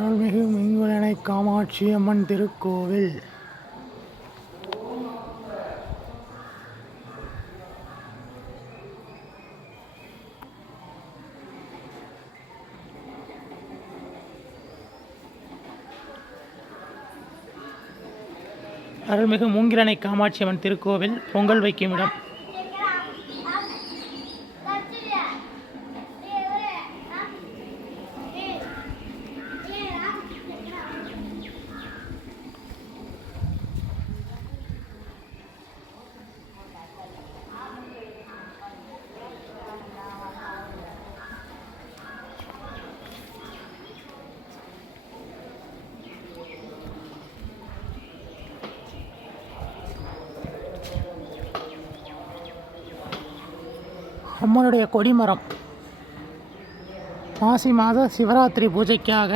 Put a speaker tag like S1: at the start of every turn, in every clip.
S1: அருள்மிகு மிங்குலனை காமாட்சி அம்மன் திருக்கோவில். அருள்மிகு மூங்கிலனை காமாட்சி அம்மன் திருக்கோவில் பொங்கல் வைக்கும் இடம். அம்மனுடைய கொடிமரம். மாசி மாத சிவராத்திரி பூஜைக்காக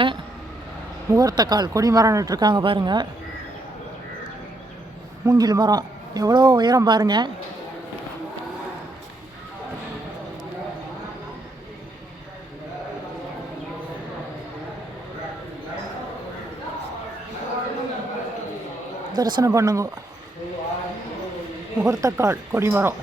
S1: முகூர்த்த கால் கொடிமரம் நட்டுருக்காங்க பாருங்கள் மூங்கில் மரம். எவ்வளோ உயரம் பாருங்கள் தரிசனம் பண்ணுங்க. முகூர்த்தக்கால் கொடிமரம்.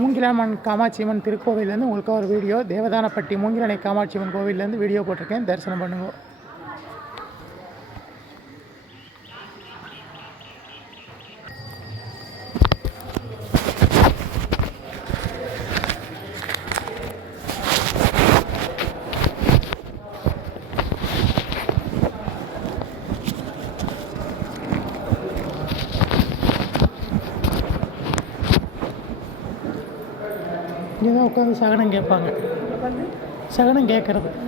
S1: மூங்கிலம்மன் காமாட்சியம்மன் திருக்கோவிலேருந்து உங்களுக்கு ஒரு வீடியோ தேவதானப்பட்டி மூங்கிலணை காமாட்சியம்மன் கோவிலேருந்து வீடியோ போட்டிருக்கேன். தரிசனம் பண்ணுங்க. உட்காந்து சகனம் கேட்பாங்க. சகனம் கேட்குறது.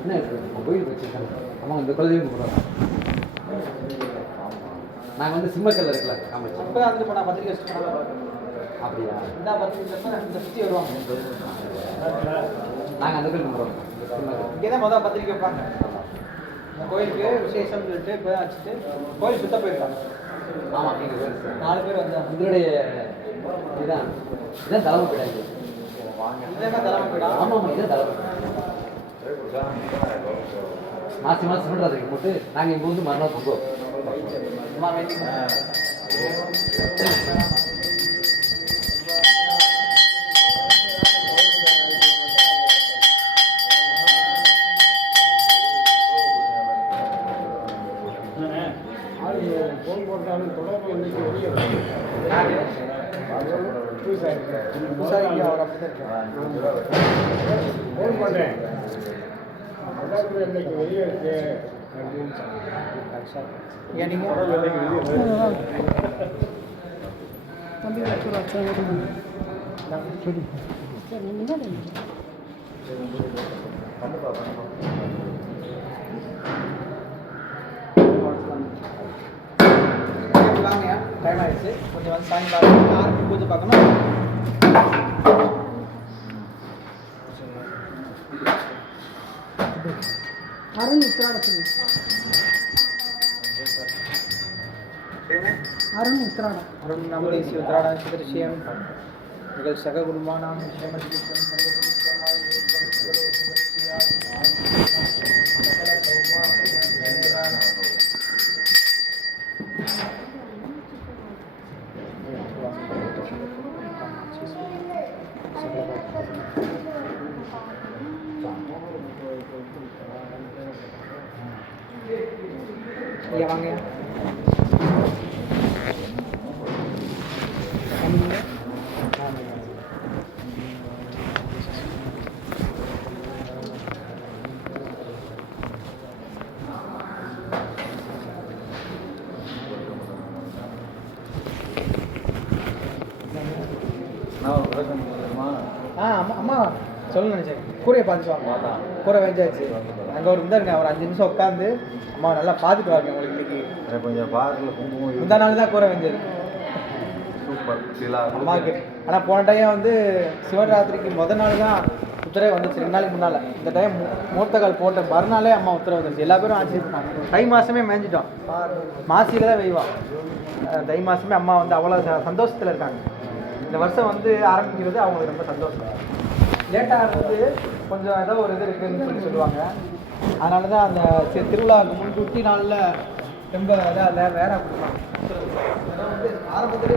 S2: என்ன மொபைல் வச்சுருக்காங்க ஆமாம் இந்த குழந்தையும் கொடுக்குறோம் நாங்கள் வந்து சிம்மக்கல்ல இருக்கல காமிச்சு
S3: அப்போ தான் வந்து நான் பத்திரிக்கை.
S2: அப்படியா?
S3: இந்த பத்திரிக்கை இந்த சுற்றி வருவாங்க.
S2: நாங்கள் அந்த கோயில் சிம்மக்கல்
S3: இங்கே தான் முதல் பத்திரிக்கை வைப்பாங்க. இந்த கோயிலுக்கு விசேஷம்னு சொல்லிட்டு இப்போ தான் வச்சுட்டு கோயில் சுத்த போயிருக்காங்க.
S2: ஆமாம் கோயில் சார்
S3: நாலு பேர் வந்தாங்க.
S2: இதனுடைய இதுதான் இதுதான் தலைமை கிடையாது
S3: இதுதான் தலைமை
S2: ஆமாம் ஆமாம் இதுதான் தலைமை மாசி மாதம் சிமெண்ட் போட்டு. நாங்கள் இங்கே வந்து மறுநாள் பொங்குவோம்
S3: அம்மா வேண்டி அவர் அப்படி தான்
S4: ஃபோன் பண்ணுறேன் அதாவது இன்னைக்கு வெளியே இருக்கு அப்படின்னு
S3: ஏன் நீங்கள்
S1: தம்பி வச்சு
S3: டைம் ஆயிடுச்சு கொஞ்சம் வந்து சாயங்காலம் பார்க்கணும் பூஜை பார்க்கணும்
S1: அருண் உத்திராடத்தில். அருண் உத்திராடம்
S3: அருண் நமதேசி உத்தராடான் சிதரிஷியம் எங்கள் சக குடும்பானாம் சகல ஐயா வாங்க வந்தீங்க?
S2: நான் ஒரு பிரச்சனை தெரியுமா
S3: ஆ அம்மா அம்மா சொல்ல நினச்சேன் கூரையை பார்த்துட்டு கூரை வெஞ்சாச்சு அங்கே ஒரு இருந்தாருங்க ஒரு அஞ்சு நிமிஷம் உட்காந்து அம்மா நல்லா பார்த்துட்டு வாங்க உங்களுக்கு இன்னைக்கு.
S2: கொஞ்சம் குங்குமம்
S3: முந்தா நாள் தான் கூரை வெஞ்சது
S2: சூப்பர்
S3: அம்மாவுக்கு ஆனால் போன டைம் வந்து சிவராத்திரிக்கு முத நாள் தான் உத்தரவு வந்துச்சு ரெண்டு நாளைக்கு முன்னால். இந்த டைம் மூர்த்த கால் போட்ட மறுநாளே அம்மா உத்தரவு வந்துச்சு எல்லா பேரும் ஆச்சு தை மாதமே மேய்ஞ்சிட்டோம் மாசியில் தான் வெய்வா. அஹ் தை மாதமே அம்மா வந்து அவ்வளோ சந்தோஷத்தில் இருக்காங்க. இந்த வருஷம் வந்து ஆரம்பிக்கிறது அவங்களுக்கு ரொம்ப சந்தோஷம். லேட்டாக வந்து கொஞ்சம் ஏதோ ஒரு இது இருக்குன்னு சொல்லி சொல்லுவாங்க. அதனால தான் அந்த தி- திருவிழாவுக்கு முன்கூட்டி நாளில் ரொம்ப இதாக வேற வேற கொடுப்பாங்க. வந்து ஆரம்பத்திலே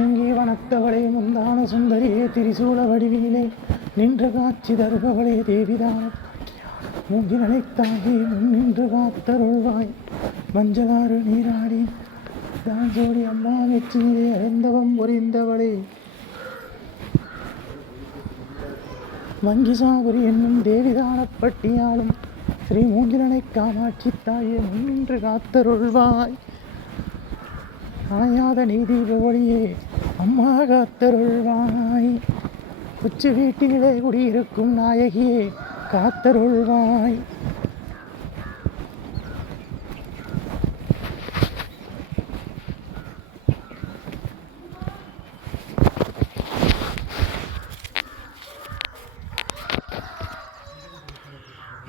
S1: இங்கே வனத்தவளே முந்தான சுந்தரியே திரிசூல வடிவிலே நின்று காட்சி தருபவளே தேவிதான மூங்கி நினைத்தாகி முன் நின்று காத்தருள்வாய். மஞ்சளாறு நீராடி தான் ஜோடி அம்மா வெற்றியிலே அறிந்தவம் புரிந்தவளே. வங்கிசாபுரி என்னும் தேவிதானப்பட்டியாலும் ஸ்ரீ மூங்கிலனை காமாட்சி தாயே முன்னின்று காத்தருள்வாய். அணையாத நீதி ஒளியே அம்மா காத்தருள்வாய் உச்சி வீட்டிலே குடியிருக்கும் நாயகியே காத்தருள்வாய்.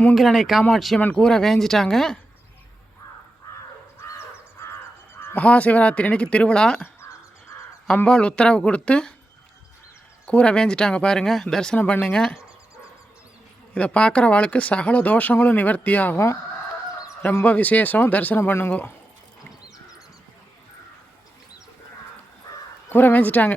S1: மூங்கிலனை காமாட்சி அம்மன் கூரை வேஞ்சிட்டாங்க மகா சிவராத்திரி அன்னைக்கு திருவிழா. அம்பாள் உத்தரவு கொடுத்து கூரை வேஞ்சிட்டாங்க பாருங்கள் தரிசனம் பண்ணுங்கள் இதை பார்க்குற வாழ்க்கை சகல தோஷங்களும் நிவர்த்தி ஆகும் ரொம்ப விசேஷம். தரிசனம் பண்ணுங்க. கூரை வேஞ்சிட்டாங்க.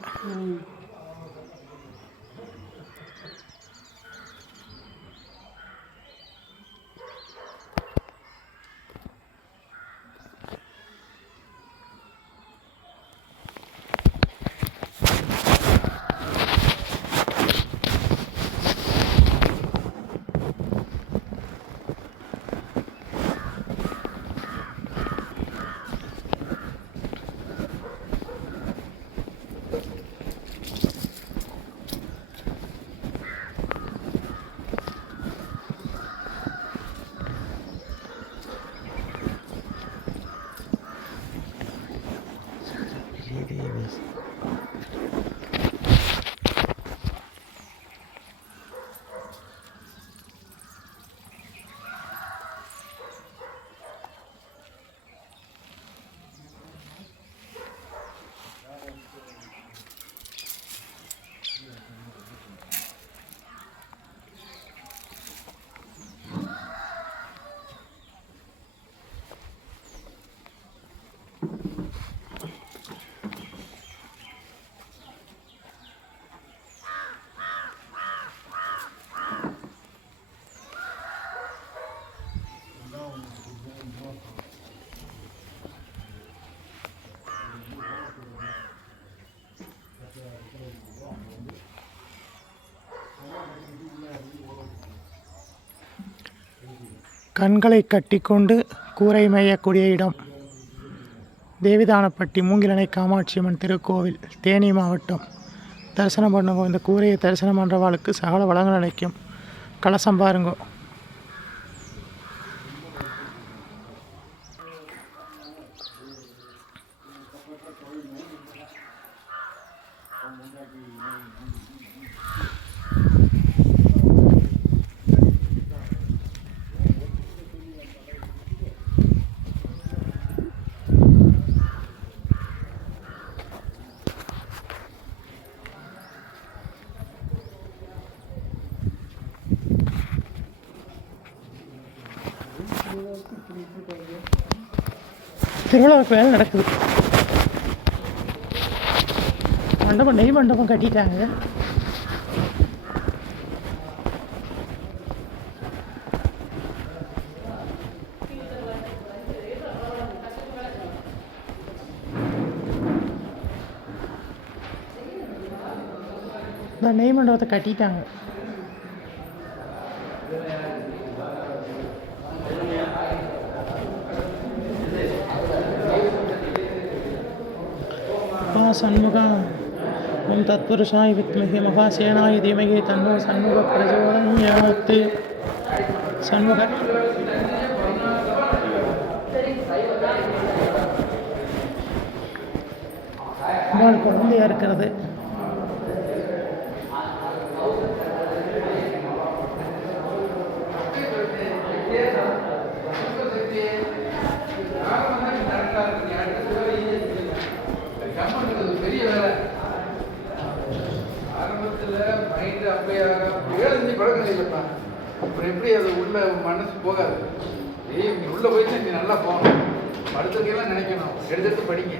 S1: கண்களை கட்டிக்கொண்டு கூரை மேயக்கூடிய இடம். தேவிதானப்பட்டி மூங்கிலணை காமாட்சியம்மன் திருக்கோவில் தேனி மாவட்டம். தரிசனம் பண்ணுங்க. இந்த கூரையை தரிசனம் பண்ணுறவாளுக்கு சகல வளங்கள் அளிக்கும். கலசம் பாருங்கோ. திருவிழாவுக்கு வேலை நடக்குது. மண்டபம் நெய் மண்டபம் கட்டிட்டாங்க. இந்த நெய் மண்டபத்தை கட்டிட்டாங்க. சண்முகம். ஓம் தத்புருஷாய வித்மகி மகாசேனாய் தீமகி தன்னோ சண்முக பிரச்சோதயாத் சண்முக. அம்பாள் குழந்தையா இருக்கிறது
S5: பெரிய வேலை ஆரம்பத்தில் மைண்டு அப்படியே வேலை செஞ்சு பழக்கம் இல்லைப்பா. அப்புறம் எப்படி அது உள்ள மனசு போகாது? ஏய் நீ உள்ள போயிட்டு நீ நல்லா போகணும். படுத்துக்கெல்லாம் நினைக்கணும். எடுத்து எடுத்து படிங்க.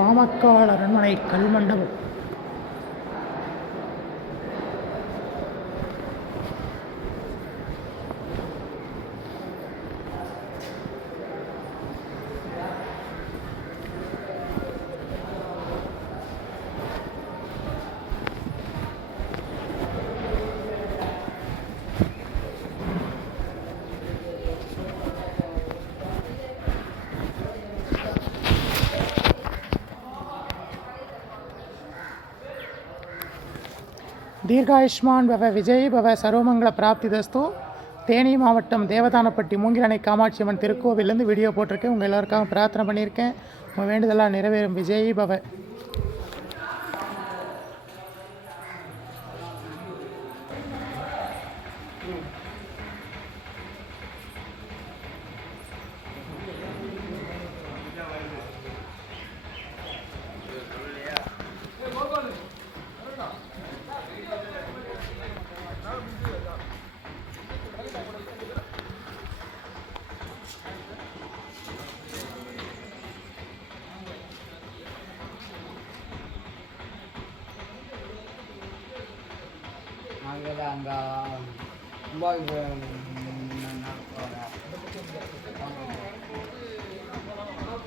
S5: காமக்கால் அரண்மனை கல்மண்டபம். தீர்காயுஷ்மான் பவ விஜய் பவ சர்வமங்கள பிராப்திதஸ்து தேனி மாவட்டம் தேவதானப்பட்டி மூங்கிலணை காமாட்சி அம்மன் திருக்கோவிலேருந்து வீடியோ போட்டிருக்கேன். உங்கள் எல்லாருக்காகவும் பிரார்த்தனை பண்ணியிருக்கேன். உங்கள் வேண்டுதலாக நிறைவேறும். விஜய் பவ.